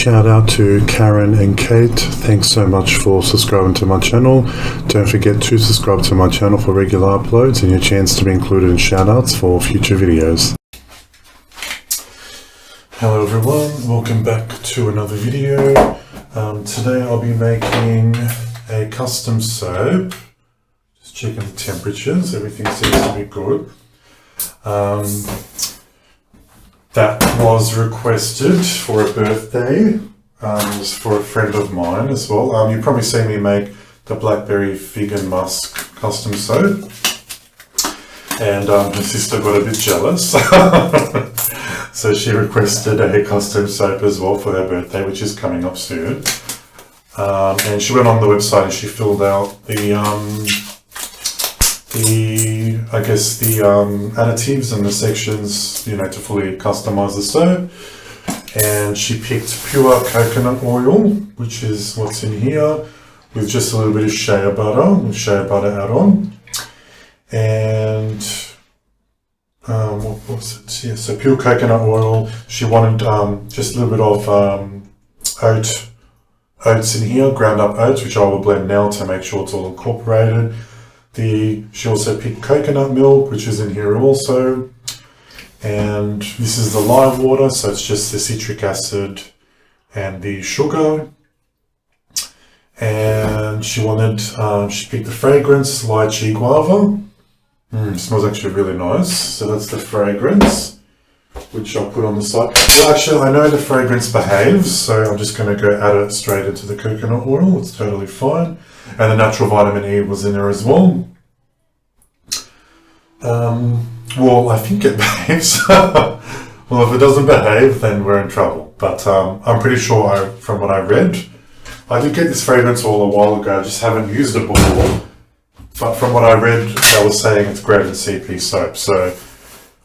Shout out to Karen and Kate. Thanks so much for subscribing to my channel. Don't forget to subscribe to my channel for regular uploads and your chance to be included in shoutouts for future videos. Hello everyone, welcome back to another video. Today I'll be making a custom soap. Just checking the temperatures, everything seems to be good. That was requested for a birthday. It was for a friend of mine as well. You've probably seen me make the blackberry fig and musk custom soap. And her sister got a bit jealous. So she requested a custom soap as well for her birthday, which is coming up soon. And she went on the website and she filled out the additives and the sections, to fully customize the soap. And she picked pure coconut oil, which is what's in here, with just a little bit of shea butter, with shea butter add on. And what was it? Yeah, so pure coconut oil. She wanted just a little bit of oats in here, ground up oats, which I will blend now to make sure it's all incorporated. She also picked coconut milk, which is in here also. And this is the lye water, so it's just the citric acid and the sugar. And she picked the fragrance, Lychee Guava. It smells actually really nice. So that's the fragrance, which I'll put on the side. Well, actually, I know the fragrance behaves, so I'm just going to go add it straight into the coconut oil. It's totally fine. And the natural vitamin E was in there as well. Well, I think it behaves. Well, if it doesn't behave, then we're in trouble. But I'm pretty sure, from what I read, I did get this fragrance oil a while ago. I just haven't used it before. But from what I read, I was saying it's great in CP soap. So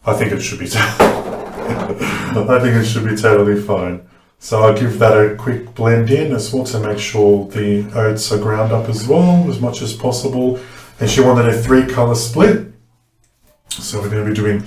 I think it should be. I think it should be totally fine. So I'll give that a quick blend in as well to make sure the oats are ground up as well, as much as possible. And she wanted a 3-color split. So we're going to be doing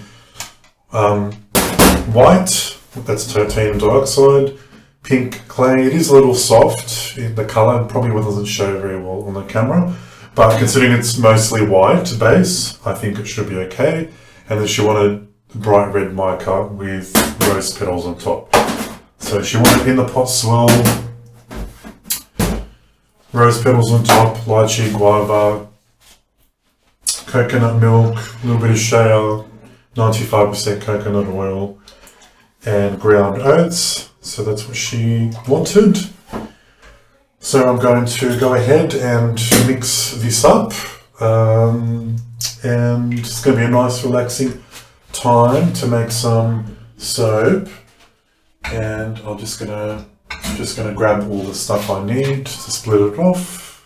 white, that's titanium dioxide, pink clay. It is a little soft in the color, and probably doesn't show very well on the camera. But considering it's mostly white base, I think it should be okay. And then she wanted bright red mica with rose petals on top. So she wanted in the pot swirl, rose petals on top, lychee guava, coconut milk, a little bit of shea, 95% coconut oil, and ground oats. So that's what she wanted. So I'm going to go ahead and mix this up. And it's going to be a nice relaxing time to make some soap. And I'm just gonna grab all the stuff I need to split it off.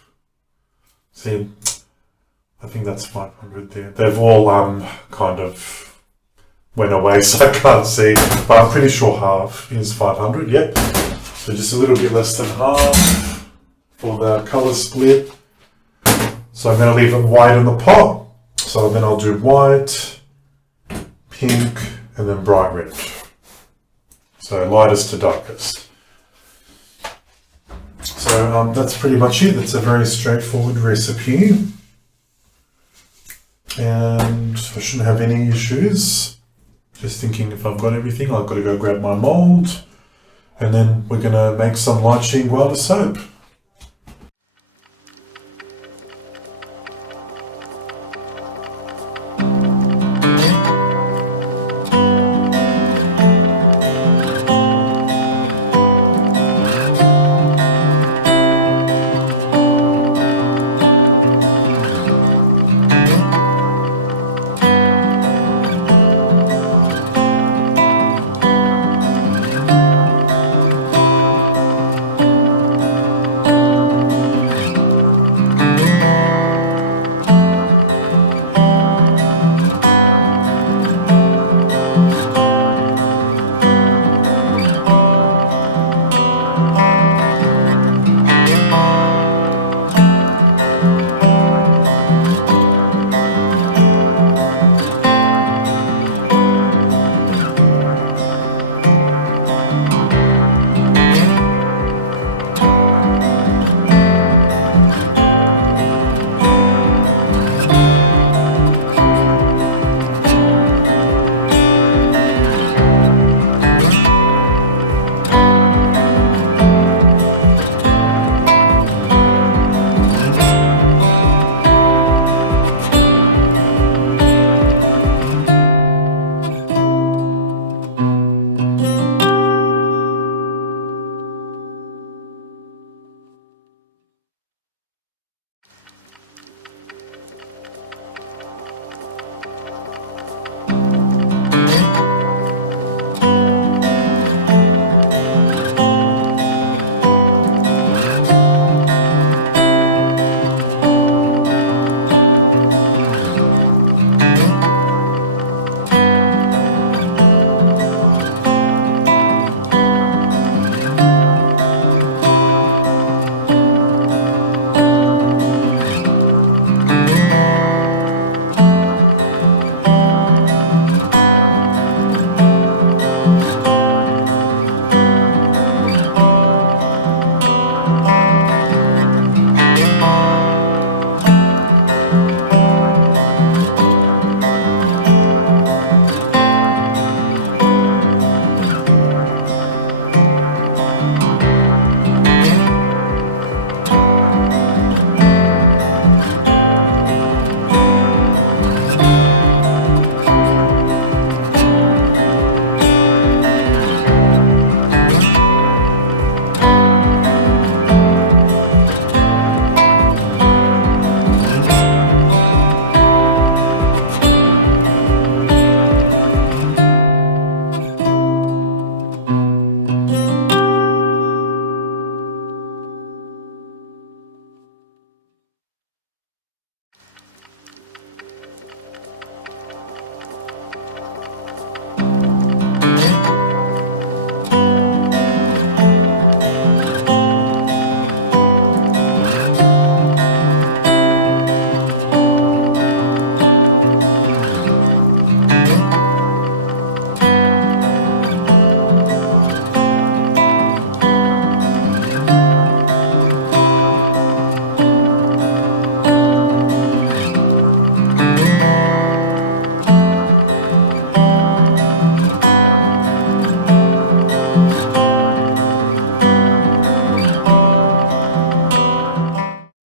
See, I think that's 500 there. They've all kind of went away, so I can't see, but I'm pretty sure half is 500. Yep. So just a little bit less than half for the color split. So I'm going to leave it white in the pot. So then I'll do white, pink, and then bright red. So lightest to darkest. So that's pretty much it. It's a very straightforward recipe. And I shouldn't have any issues. Just thinking if I've got everything, I've got to go grab my mold. And then we're going to make some lychee guava soap.